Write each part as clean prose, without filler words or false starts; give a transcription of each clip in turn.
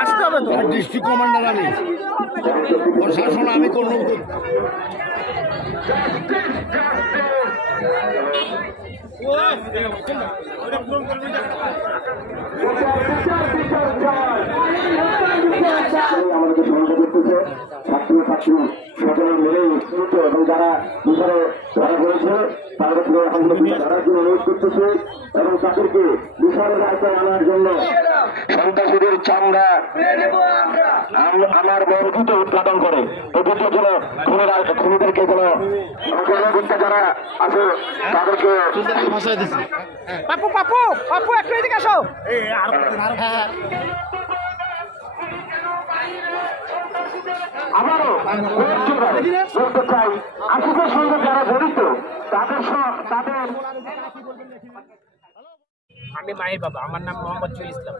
আসতে হবে তো ডিস্ট্রিক্ট কমান্ডার আমি প্রশাসন আমি কোনো আমাদেরকে সহযোগিতা করতেছে ছাত্র ছাত্রী সকলে মিলে উৎসাহিত এবং যারা বিচারে ধরা পড়েছে তাদেরকে এখন ধরার জন্য অনুরোধ করতেছে এবং তাদেরকে বিচারের আওতায় আনার জন্য সন্ত্রাসীদের চামড়া আমার বর্ধিত উৎপাদন করে প্রকৃতির জন্য খুনিদেরকে কোনো গণবিদ্যা যারা আছে তাদেরকে পাপু পাপু পাপু একটু এদিকে আসো। আবারও বলতে চাই আসিফের সঙ্গে যারা জড়িত তাদের আমি মায়ের বাবা, আমার নাম মোহাম্মদ জুল ইসলাম।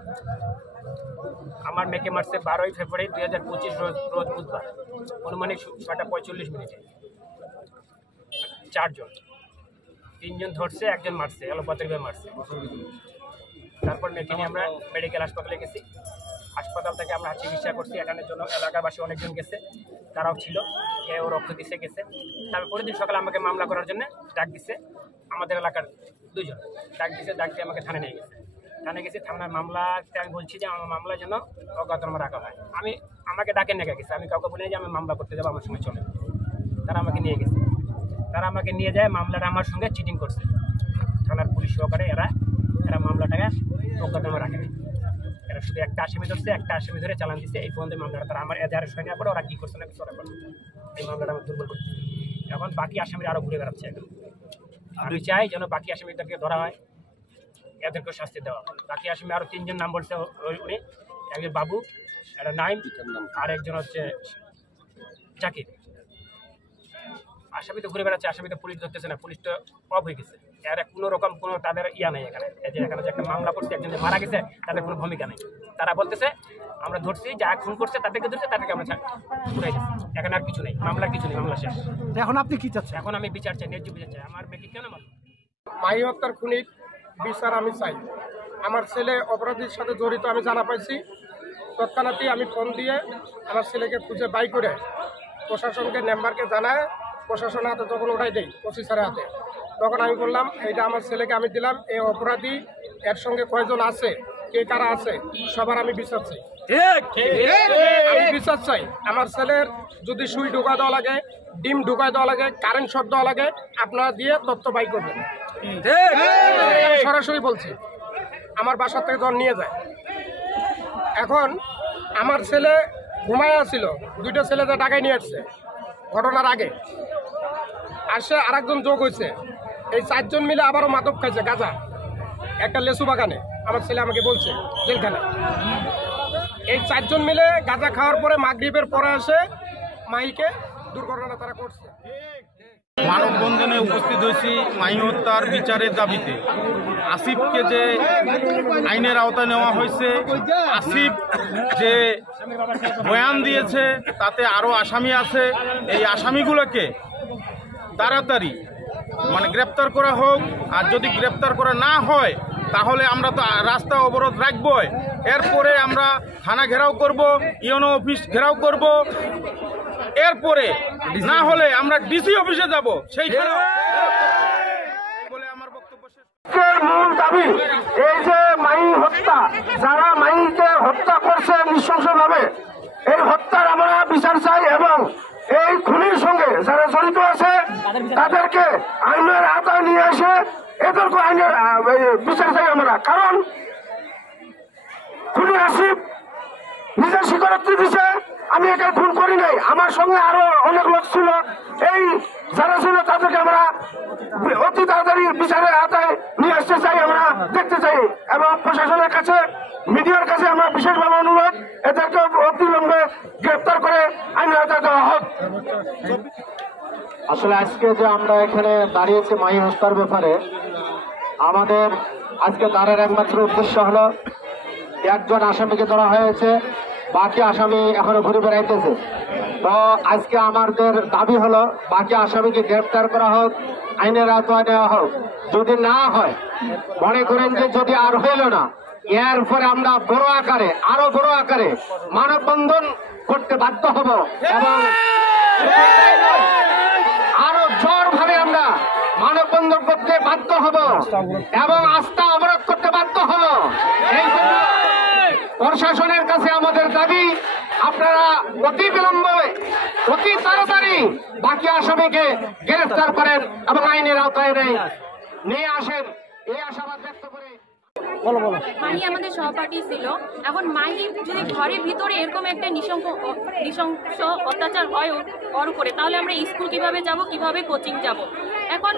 আমার মেয়েকে মারছে 12ই ফেব্রুয়ারি 2025 রোজ বুধবার অনুমানিক 6:45 4 জন, 3 জন ধরছে, 1 জন মারছে, এলোপাতারিভাবে মারছে। তারপর মেয়েকে নিয়ে আমরা মেডিকেল হাসপাতালে গেছি। হাসপাতাল থেকে আমরা চিকিৎসা করছি। এখানের জন্য এলাকাবাসী অনেকজন গেছে, তারাও ছিল, কেউ রক্ত দিছে গেছে। তারপর পরের দিন সকালে আমাকে মামলা করার জন্য ডাক দিছে আমাদের এলাকার 2 জন ডাক দিয়ে আমাকে থানায় নিয়ে গেছে। থানায় গেছি, থানার মামলাতে আমি বলছি যে আমার মামলার জন্য অজ্ঞাতনামা রাখা হয়। আমাকে ডাকে নিয়ে গেছে, আমি কাউকে বলি যে আমি মামলা করতে যাবো, আমার সঙ্গে চলে। তারা আমাকে নিয়ে গেছে, তারা আমাকে নিয়ে যায়, মামলাটা আমার সঙ্গে চিটিং করছে। থানার পুলিশ সহকারে এরা মামলাটাকে অজ্ঞাতনামা রাখেনি। এরা শুধু একটা আসামি ধরছে, একটা আসামি ধরে চালান দিচ্ছে। এই পর্যন্ত মামলাটা তারা আমার এজাহারের সঙ্গে পরে ওরা কী করছে না কিছু ওরা করছে, এই মামলাটা আমার দুর্বল করছে। এখন বাকি আসামিরা আরও ঘুরে বেড়াচ্ছে। এখন আমি চাই যেন বাকি আসামিদেরকে ধরা হয়, এদেরকেও শাস্তি দেওয়া হয়। বাকি আসামি আরও 3 জন নাম বলছে উনি, একজন বাবু, একটা নাইম, আর একজন হচ্ছে জাকির। আসামি তো ঘুরে বেড়াচ্ছে, আসামি তো পুলিশ ধরতেছে না, পুলিশ তো অফ হয়ে গেছে। এর কোনো রকম কোনো তাদের ইয়া নেই এখানে। এই যে এখানে যে একটা মামলা করছে, একজন যে মারা গেছে, তাদের কোনো ভূমিকা নেই। তারা বলতেছে আমরা ধরছি, যা খুন করছে তাদেরকে ধরছে, তাদেরকে আমরা ঘুরাই দিচ্ছি। এখানে আর কিছু নেই, মামলার কিছু নেই, মামলা শেষ। এখন আপনি কি চাচ্ছেন? এখন আমি বিচার চাই, ন্যায্য বিচার চাই। আমার মেয়েকে কেন মারল? মাহি হত্যার খুনির বিচার আমি চাই। আমার ছেলে অপরাধীর সাথে জড়িত আমি জানা পাইছি। তৎক্ষণাৎই আমি ফোন দিয়ে আমার ছেলেকে খুঁজে বাই করে প্রশাসনকে মেম্বারকে জানায়, প্রশাসনের হাতে যখন ওঠাই দেই অফিসারের হাতে, তখন আমি বললাম এইটা আমার ছেলেকে আমি দিলাম। এই অপরাধী এর সঙ্গে কয়জন আছে, কে কারা আছে, সবার আমি বিচার চাই। আমি বিচার চাই। আমার ছেলের যদি সুই ঢুকা দেওয়া লাগে, ডিম ঢুকায় দেওয়া লাগে, কারেন্ট শট দেওয়া লাগে, আপনারা দিয়ে তথ্য বাই করবেন। সরাসরি বলছি, আমার বাসার থেকে যখন নিয়ে যায়। এখন আমার ছেলে ঘুমায় ছিল, 2টা ছেলেদের ঢাকায় নিয়ে আসছে ঘটনার আগে। আসে আরেকজন যোগ হয়েছে, এই 4 জন মিলে আবারও মাদক খাইছে, গাঁজা, একটা লেসু বাগানে। আমার ছেলে আমাকে বলছে জেলখানে। এই 4 জন মিলে গাঁজা খাওয়ার পরে মাগরিবের পরে আসে মাহিকে দুর্ঘটনা তারা করছে। মানববন্ধনে উপস্থিত হয়েছি মাহি হত্যার বিচারের দাবিতে। আসিফকে যে আইনের আওতায় নেওয়া হয়েছে, আসিফ যে বয়ান দিয়েছে তাতে আরও আসামি আছে, এই আসামিগুলোকে তাড়াতাড়ি গ্রেপ্তার করা হোক। আর যদি গ্রেপ্তার করা না হয় তাহলে আমরা তো রাস্তা অবরোধ রাখবই। এরপরে আমরা থানা ঘেরাও করব, ইউনো অফিস ঘেরাও করব। এরপরে না হলে আমরা ডিসি অফিসে যাব। সেইখানে বলে আমার বক্তব্য শেষ। মূল দাবি এই যে মাহি হত্যা, যারা মাহিকে হত্যা করছে নৃশংসভাবে, এই হত্যার আমরা বিচার চাই এবং এই খুনির সঙ্গে যারা জড়িত আছে তাদেরকে আইনের আওতায় নিয়ে এসে এদেরকে আইনের বিচার চাই আমরা। কারণ খুনি আসিফ নিজের স্বীকারোক্তি দিছে, আমি একে খুন করি নাই, আমার সঙ্গে আরো অনেক লোক ছিল। এই যারা ছিল তাদেরকে আমরা অতি তাড়াতাড়ি বিচারের আওতায় নিয়ে আসতে চাই, আমরা দেখতে চাই। এবং প্রশাসনের কাছে, মিডিয়ার কাছে আমরা বিশেষভাবে অনুরোধ, এদেরকে অবিলম্বে গ্রেপ্তার করে আইনের আওতায় দেওয়া হোক। আসলে আজকে যে আমরা এখানে দাঁড়িয়েছি মাহি হত্যার ব্যাপারে, আমাদের আজকে দাঁড়ার একমাত্র উদ্দেশ্য হলো 1 জন আসামিকে ধরা হয়েছে, বাকি আসামি এখনো ঘুরে বেড়াইতেছে। তো আজকে আমাদের দাবি হলো বাকি আসামিকে গ্রেফতার করা হোক, আইনের আওতায় নেওয়া হোক। যদি না হয়, মনে করেন যে যদি আর হইল না, এরপরে আমরা বড় আকারে, আরো বড় আকারে মানববন্ধন করতে বাধ্য হব এবং আরো জোর ভাবে আমরা মানববন্ধন করতে বাধ্য হব এবং আস্থা অবরোধ করতে বাধ্য হব। এই জন্য প্রশাসনের কাছে আমাদের দাবি, আপনারা অতি বিলম্বে, অতি তাড়াতাড়ি বাকি আসামিকে গ্রেফতার করেন এবং আইনের আওতায় নিয়ে আসেন, এই আশাবাদ ব্যক্ত করে। মাহি আমাদের সহপাঠী ছিল। এখন মাহি যদি ঘরের ভিতরে এরকম একটা নৃশংস অত্যাচার হয় ওর উপরে, তাহলে আমরা স্কুল কিভাবে যাব, কিভাবে কোচিং যাব? এখন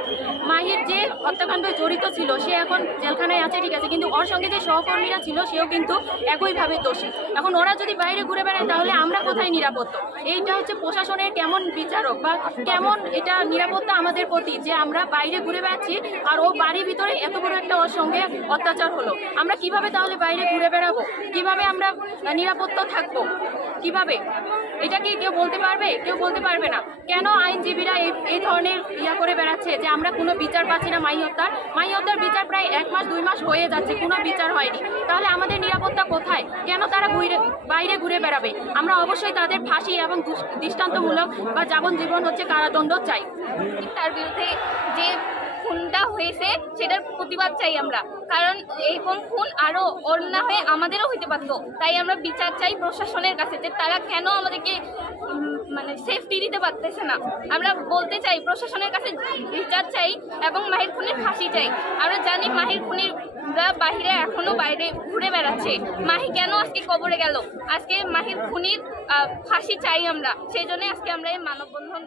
মাহির যে হত্যাকাণ্ড জড়িত ছিল সে এখন জেলখানায় আছে, ঠিক আছে, কিন্তু ওর সঙ্গে যে সহকর্মীরা ছিল সেও কিন্তু একইভাবে দোষী। এখন ওরা যদি বাইরে ঘুরে বেড়ায় তাহলে আমরা কোথায় নিরাপদ? এইটা হচ্ছে প্রশাসনের কেমন বিচারক বা কেমন এটা নিরাপত্তা আমাদের প্রতি, যে আমরা বাইরে ঘুরে বেড়াচ্ছি আর ও বাড়ির ভিতরে এত বড় একটা ওর সঙ্গে অত্যাচার হলো। আমরা কিভাবে তাহলে বাইরে ঘুরে বেড়াবো? কিভাবে আমরা নিরাপত্তা থাকবো? কিভাবে? এটা কি কেউ বলতে পারবে? কেউ বলতে পারবে না। কেন আইনজীবীরা এই ধরনের করে বেড়াচ্ছে যে আমরা কোনো বিচার পাচ্ছি না? মাহি হত্যার বিচার প্রায় 1 মাস 2 মাস হয়ে যাচ্ছে, কোনো বিচার হয়নি। তাহলে আমাদের নিরাপত্তা কোথায়? কেন তারা বাইরে ঘুরে বেড়াবে? আমরা অবশ্যই তাদের ফাঁসি এবং দৃষ্টান্তমূলক বা যাবজ্জীবন হচ্ছে কারাদণ্ড চাই। তার বিরুদ্ধে যে খুনটা হয়েছে সেটার প্রতিবাদ চাই আমরা, কারণ এরকম খুন আরো অন্য হয়ে আমাদেরও হইতে পারতো। তাই আমরা বিচার চাই প্রশাসনের কাছে, যে তারা কেন আমাদেরকে মানে সেফটি দিতে পারতেছে না। আমরা বলতে চাই প্রশাসনের কাছে বিচার চাই এবং মাহির খুনির ফাঁসি চাই। আমরা জানি মাহির খুনিরা বাহিরে এখনো বাইরে ঘুরে বেড়াচ্ছে। মাহি কেন আজকে কবরে গেল? আজকে মাহির খুনির ফাঁসি চাই আমরা, সেই জন্য আজকে আমরা এই মানববন্ধন